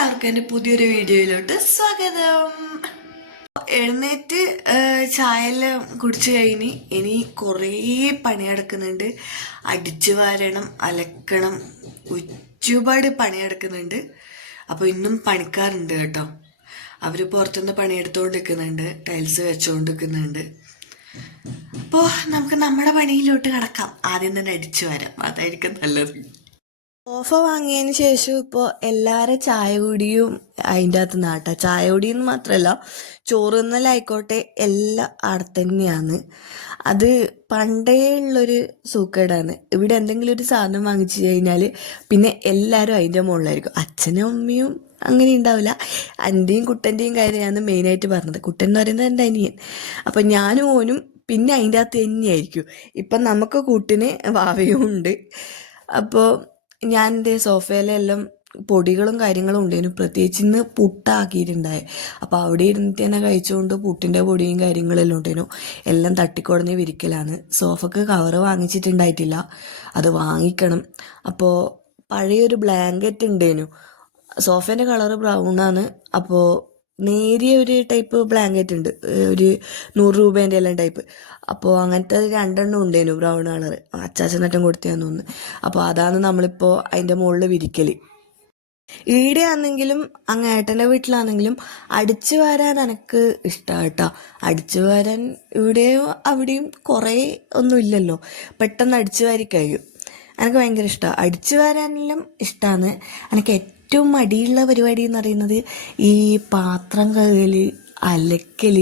എല്ലാവർക്കും എൻ്റെ പുതിയൊരു വീഡിയോയിലോട്ട് സ്വാഗതം. എഴുന്നേറ്റ് ചായയെല്ലാം കുടിച്ച് കഴിഞ്ഞ് ഇനി കുറേ പണിയെടുക്കുന്നുണ്ട്. അടിച്ചു വാരണം, അലക്കണം, ഒരുപാട് പണിയെടുക്കുന്നുണ്ട്. അപ്പോൾ ഇന്നും പണിക്കാറുണ്ട് കേട്ടോ. അവർ പുറത്തുനിന്ന് പണിയെടുത്തുകൊണ്ട് നിൽക്കുന്നുണ്ട്, ടൈൽസ് വെച്ചുകൊണ്ട് നിൽക്കുന്നുണ്ട്. അപ്പോൾ നമുക്ക് നമ്മുടെ പണിയിലോട്ട് കിടക്കാം. ആദ്യം തന്നെ അടിച്ചു വാരാം, അതായിരിക്കും നല്ലത്. സോഫ വാങ്ങിയതിന് ശേഷം ഇപ്പോൾ എല്ലാവരും ചായ കുടിയും അതിൻ്റെ അകത്ത് നാട്ടാ. ചായ കുടിയെന്ന് മാത്രമല്ല, ചോറ് തിന്നലായിക്കോട്ടെ എല്ലാം അവിടെ തന്നെയാണ്. അത് പണ്ടേ ഉള്ളൊരു സൂക്കേടാണ്. ഇവിടെ എന്തെങ്കിലും ഒരു സാധനം വാങ്ങിച്ചു കഴിഞ്ഞാൽ പിന്നെ എല്ലാവരും അതിൻ്റെ മുകളിലായിരിക്കും. അച്ഛനും അമ്മയും അങ്ങനെ ഉണ്ടാവില്ല. എൻ്റെയും കുട്ടൻ്റെയും കാര്യമാണ് മെയിനായിട്ട് പറഞ്ഞത്. കുട്ടൻ എന്ന് പറയുന്നത് എൻ്റെ അനിയൻ. അപ്പം ഞാനും ഓനും പിന്നെ അതിൻ്റെ അകത്ത് തന്നെയായിരിക്കും. ഇപ്പം നമുക്ക് കൂട്ടിന് വാവയും ഉണ്ട്. അപ്പോൾ ഞാൻ എൻ്റെ സോഫയിലെല്ലാം പൊടികളും കാര്യങ്ങളും ഉണ്ടായിരുന്നു. പ്രത്യേകിച്ച് ഇന്ന് പുട്ടാക്കിയിട്ടുണ്ടായി. അപ്പോൾ അവിടെ ഇരുന്നിട്ട് തന്നെ കഴിച്ചുകൊണ്ട് പുട്ടിൻ്റെ പൊടിയും കാര്യങ്ങളെല്ലാം ഉണ്ടായിരുന്നു. എല്ലാം തട്ടിക്കുടഞ്ഞ് വിരിക്കലാണ്. സോഫക്ക് കവറ് വാങ്ങിച്ചിട്ടുണ്ടായിട്ടില്ല, അത് വാങ്ങിക്കണം. അപ്പോൾ പഴയൊരു ബ്ലാങ്കറ്റ് ഉണ്ടായിരുന്നു. സോഫേൻ്റെ കളറ് ബ്രൗണാണ്. അപ്പോൾ നേരിയ ഒരു ടൈപ്പ് ബ്ലാങ്കറ്റ് ഉണ്ട്, ഒരു 100 രൂപേൻ്റെ എല്ലാം ടൈപ്പ്. അപ്പോൾ അങ്ങനത്തെ 2 ഉണ്ടായിരുന്നു ബ്രൗൺ കളർ. അച്ചാച്ചനറ്റം കൊടുത്താന്ന് തോന്നുന്നു. അപ്പോൾ അതാണ് നമ്മളിപ്പോൾ അതിൻ്റെ മുകളിൽ വിരിക്കൽ. ഈടെയാണെങ്കിലും അങ്ങ് ഏട്ടൻ്റെ വീട്ടിലാണെങ്കിലും അടിച്ചു വാരാൻ എനിക്ക് ഇഷ്ടമാണ് കേട്ടോ. അടിച്ചു വാരാൻ ഇവിടെയോ അവിടെയും കുറേ ഒന്നും ഇല്ലല്ലോ, പെട്ടെന്ന് അടിച്ചു വാരി കഴിയും. എനിക്ക് ഭയങ്കര ഇഷ്ടമാണ്, അടിച്ചു വാരാനെല്ലാം ഇഷ്ടമാണ്. എനിക്ക് ഏറ്റവും മടിയുള്ള പരിപാടി എന്ന് പറയുന്നത് ഈ പാത്രം കഴുകൽ, അലക്കൽ,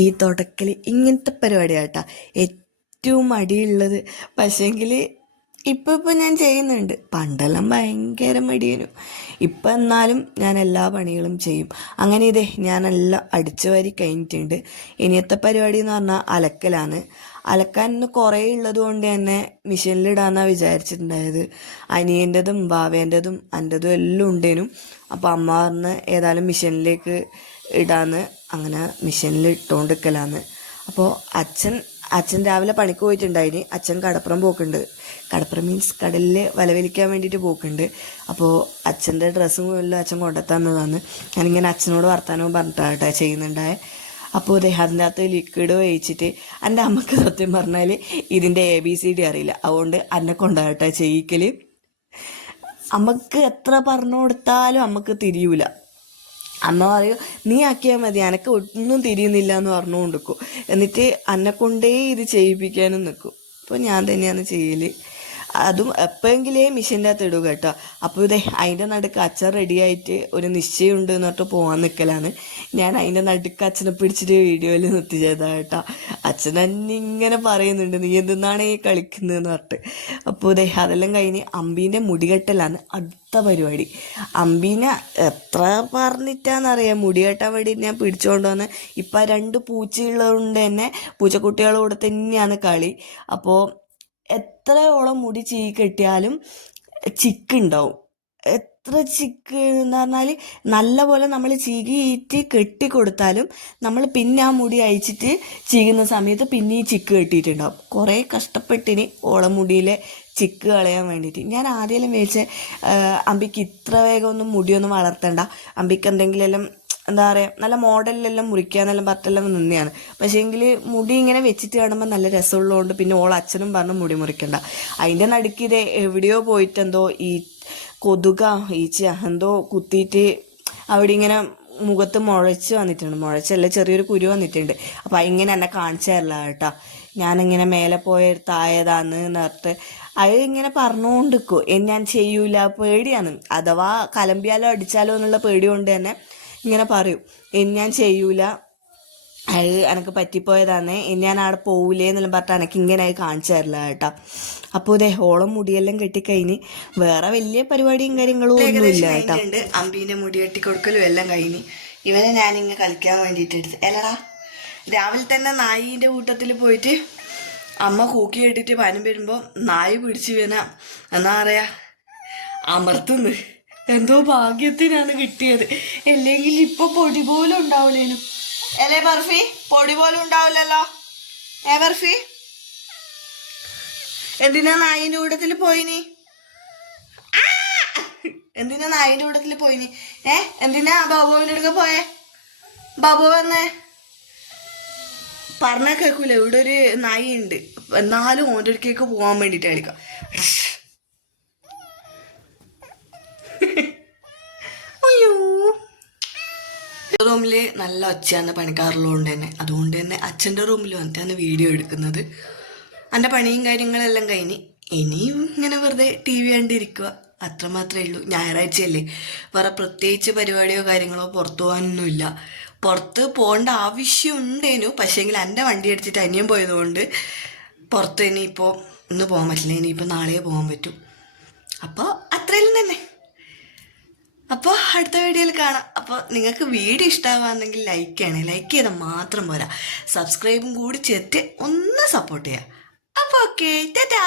ഈ തുടക്കൽ, ഇങ്ങനത്തെ പരിപാടിയാട്ടാ ഏറ്റവും മടിയുള്ളത്. പക്ഷേങ്കിൽ ഇപ്പോൾ ഞാൻ ചെയ്യുന്നുണ്ട്. പണ്ടെല്ലാം ഭയങ്കര മടിയേനു. ഇപ്പം എന്നാലും ഞാൻ എല്ലാ പണികളും ചെയ്യും. അങ്ങനെ ഇതേ ഞാനെല്ലാം അടിച്ചു വാരി കഴിഞ്ഞിട്ടുണ്ട്. ഇനിയത്തെ പരിപാടി എന്ന് പറഞ്ഞാൽ അലക്കലാണ്. അലക്കാൻ ഇന്ന് കുറേ ഉള്ളത് കൊണ്ട് തന്നെ മെഷീനിലിടാന്നാണ് വിചാരിച്ചിട്ടുണ്ടായത്. അനിയൻ്റെതും ബാവേൻ്റെതും എൻ്റെതും എല്ലാം ഉണ്ടേനും. അപ്പോൾ അമ്മ പറഞ്ഞ് ഏതായാലും മെഷീനിലേക്ക് ഇടാന്ന്, അങ്ങനെ മെഷീനിൽ ഇട്ടുകൊണ്ടിരിക്കലാന്ന്. അപ്പോൾ അച്ഛൻ രാവിലെ പണിക്ക് പോയിട്ടുണ്ടായിന്. അച്ഛൻ കടപ്പുറം പോക്കുണ്ട്. കടപ്പുറം മീൻസ് കടലിൽ വലവലിക്കാൻ വേണ്ടിയിട്ട് പോക്കുണ്ട്. അപ്പോൾ അച്ഛൻ്റെ ഡ്രസ്സും എല്ലാം അച്ഛൻ കൊണ്ടുത്തന്നതാണ്. ഞാനിങ്ങനെ അച്ഛനോട് വർത്താനവും പറഞ്ഞിട്ടാണ് ചെയ്യുന്നുണ്ടായത്. അപ്പോൾ അതിൻ്റെ അകത്ത് ലിക്വിഡ് ഒഴിച്ചിട്ട്, എൻ്റെ അമ്മക്ക് സത്യം പറഞ്ഞാൽ ഇതിൻ്റെ ABCD അറിയില്ല. അതുകൊണ്ട് എന്നെ കൊണ്ടാകട്ടെ ചെയ്യിക്കൽ. അമ്മക്ക് എത്ര പറഞ്ഞു കൊടുത്താലും അമ്മക്ക് തിരിയൂല. അമ്മ പറയും നീ ആക്കിയാൽ മതി, എനക്ക് ഒന്നും തിരിയുന്നില്ല എന്ന് പറഞ്ഞു കൊടുക്കും. എന്നിട്ട് എന്നെ കൊണ്ടേ ഇത് ചെയ്യിപ്പിക്കാനും നിൽക്കും. അപ്പോൾ ഞാൻ തന്നെയാണ് ചെയ്യൽ. അതും എപ്പോഴെങ്കിലേ മെഷീൻ്റെ അകത്ത് ഇടുക കേട്ടോ. അപ്പോൾ അതിൻ്റെ നടുക്ക് അച്ഛൻ റെഡിയായിട്ട് ഒരു നിശ്ചയമുണ്ട് എന്നിട്ട് പോകാൻ നിൽക്കലാണ്. ഞാൻ അതിൻ്റെ നടുക്ക് അച്ഛനെ പിടിച്ചിട്ട് വീഡിയോയിൽ നിർത്തി ചെയ്തതാണ് കേട്ടോ. അച്ഛൻ തന്നെ ഇങ്ങനെ പറയുന്നുണ്ട് നീ എന്തെന്നാണ് ഈ കളിക്കുന്നതെന്ന് പറഞ്ഞിട്ട്. അപ്പോൾ അതെല്ലാം കഴിഞ്ഞ് അമ്പീൻ്റെ മുടികെട്ടലാണ് അടുത്ത പരിപാടി. അമ്പീനെ എത്ര പറഞ്ഞിട്ടാണെന്നറിയാം മുടികെട്ടാൻ വേണ്ടി ഞാൻ പിടിച്ചുകൊണ്ട് വന്ന്. ഇപ്പം 2 പൂച്ചയുള്ളതുകൊണ്ട് തന്നെ പൂച്ചക്കുട്ടികളോട് തന്നെയാണ് കളി. അപ്പോൾ എത്രയോളം മുടി ചീകി കെട്ടിയാലും ചിക്കുണ്ടാവും. എത്ര ചിക്ക് എന്ന് പറഞ്ഞാൽ നല്ല പോലെ നമ്മൾ ചീകിയിട്ട് കെട്ടിക്കൊടുത്താലും നമ്മൾ പിന്നെ ആ മുടി അയച്ചിട്ട് ചീകുന്ന സമയത്ത് പിന്നെ ഈ ചിക്ക് കെട്ടിയിട്ടുണ്ടാവും. കുറേ കഷ്ടപ്പെട്ടിന് ഓളമുടിയിലെ ചിക്ക് കളയാൻ വേണ്ടിയിട്ട്. ഞാൻ ആദ്യം വിചാരിച്ച അമ്പിക്ക് ഇത്ര വേഗമൊന്നും മുടിയൊന്നും വളർത്തണ്ട, അമ്പിക്ക് എന്തെങ്കിലും എന്താ പറയുക നല്ല മോഡലിലെല്ലാം മുറിക്കാന്നെല്ലാം പറഞ്ഞെല്ലാം നിന്നെയാണ്. പക്ഷേ എങ്കിൽ മുടി ഇങ്ങനെ വെച്ചിട്ട് കാണുമ്പോൾ നല്ല രസമുള്ളതുകൊണ്ട് പിന്നെ അച്ഛനും പറഞ്ഞു മുടി മുറിക്കണ്ട. അതിൻ്റെ നടുക്ക് ഇത് എവിടെയോ പോയിട്ട് എന്തോ ഈ കൊതുക ഈച്ച എന്തോ കുത്തിയിട്ട് അവിടെ ഇങ്ങനെ മുഖത്ത് മുഴച്ച് വന്നിട്ടുണ്ട്. മുഴച്ചല്ല, ചെറിയൊരു കുരു വന്നിട്ടുണ്ട്. അപ്പം ഇങ്ങനെ എന്നെ കാണിച്ചു തരില്ല കേട്ടോ. ഞാനിങ്ങനെ മേലെ പോയെടുത്തായതാന്ന് പറഞ്ഞിട്ട് അത് ഇങ്ങനെ പറഞ്ഞുകൊണ്ടിരിക്കും. ഞാൻ ചെയ്യൂല, പേടിയാണ്. അഥവാ കലമ്പിയാലോ അടിച്ചാലോ എന്നുള്ള പേടി കൊണ്ട് തന്നെ ഇങ്ങനെ പറയും ഞാൻ ചെയ്യൂല, അത് എനിക്ക് പറ്റിപ്പോയതാണ്, ഞാൻ അവിടെ പോവില്ലേ എന്നെല്ലാം പറഞ്ഞിട്ട് എനിക്ക് ഇങ്ങനെ കാണിച്ചു തരില്ല കേട്ടോ. അപ്പോൾ ഓളം മുടിയെല്ലാം കെട്ടിക്കഴിഞ്ഞ് വേറെ വലിയ പരിപാടിയും കാര്യങ്ങളും ഒന്നുമില്ല കേട്ടോ. അമ്പീൻ്റെ മുടി കെട്ടിക്കൊടുക്കലും എല്ലാം കഴിഞ്ഞ് ഇവനെ ഞാനിങ്ങനെ കളിക്കാൻ വേണ്ടിയിട്ട് എടുത്ത് അല്ലടാ. രാവിലെ തന്നെ നായിൻ്റെ കൂട്ടത്തിൽ പോയിട്ട് അമ്മ കൂക്കി കെട്ടിട്ട് പനം വരുമ്പോൾ നായി പിടിച്ച് വീണ എന്നാ പറയാ അമർത്തുന്നു. എന്തോ ഭാഗ്യത്തിനാണ് കിട്ടിയത്, അല്ലെങ്കിൽ ഇപ്പൊ പൊടി പോലും ഉണ്ടാവില്ലേനു. അല്ലേ ബർഫി? പൊടി പോലും ഉണ്ടാവില്ലല്ലോ. ബർഫി എന്തിനാ നായിൻ്റെ കൂട്ടത്തിൽ പോയിനി? എന്തിനാ നായിന്റെ കൂട്ടത്തില് പോയിന്? എന്തിനാ ബാബുവിന്റെ അടുക്ക പോയേ? ബാബു വന്നേ പറഞ്ഞാൽ കേൾക്കൂല. ഇവിടെ ഒരു നായി ഉണ്ട്, എന്നാലും ഓൻ്റെ അടുക്കേക്ക് പോകാൻ വേണ്ടിട്ട് കളിക്കാം. അയ്യോ, റൂമില് നല്ല ഒച്ചയാണ് പണിക്കാറുള്ളതുകൊണ്ട് തന്നെ. അതുകൊണ്ട് തന്നെ അച്ഛൻ്റെ റൂമിൽ വന്നിട്ടാണ് വീഡിയോ എടുക്കുന്നത്. എൻ്റെ പണിയും കാര്യങ്ങളെല്ലാം കഴിഞ്ഞ് ഇനിയും ഇങ്ങനെ വെറുതെ ടി വി കണ്ടിരിക്കുക, അത്രമാത്രമേ ഉള്ളൂ. ഞായറാഴ്ചയല്ലേ, വേറെ പ്രത്യേകിച്ച് പരിപാടിയോ കാര്യങ്ങളോ പുറത്തു പോകാനൊന്നുമില്ല. പുറത്ത് പോകേണ്ട ആവശ്യം ഉണ്ടേനു, പക്ഷേങ്കിൽ എൻ്റെ വണ്ടി അടിച്ചിട്ട് അനിയൻ പോയതുകൊണ്ട് പുറത്ത് ഇനിയിപ്പോൾ ഇന്ന് പോകാൻ പറ്റില്ല, ഇനിയിപ്പോൾ നാളെ പോകാൻ പറ്റും. അപ്പോൾ അത്രയും തന്നെ. അപ്പോൾ അടുത്ത വീഡിയോയിൽ കാണാം. അപ്പോൾ നിങ്ങൾക്ക് വീഡിയോ ഇഷ്ടമാകുന്നെങ്കിൽ ലൈക്ക് ചെയ്യണേ. ലൈക്ക് ചെയ്താൽ മാത്രം പോരാ, സബ്സ്ക്രൈബും കൂടി ചേർത്ത് ഒന്ന് സപ്പോർട്ട് ചെയ്യാം. അപ്പോൾ ഓക്കെ, ടാറ്റാ.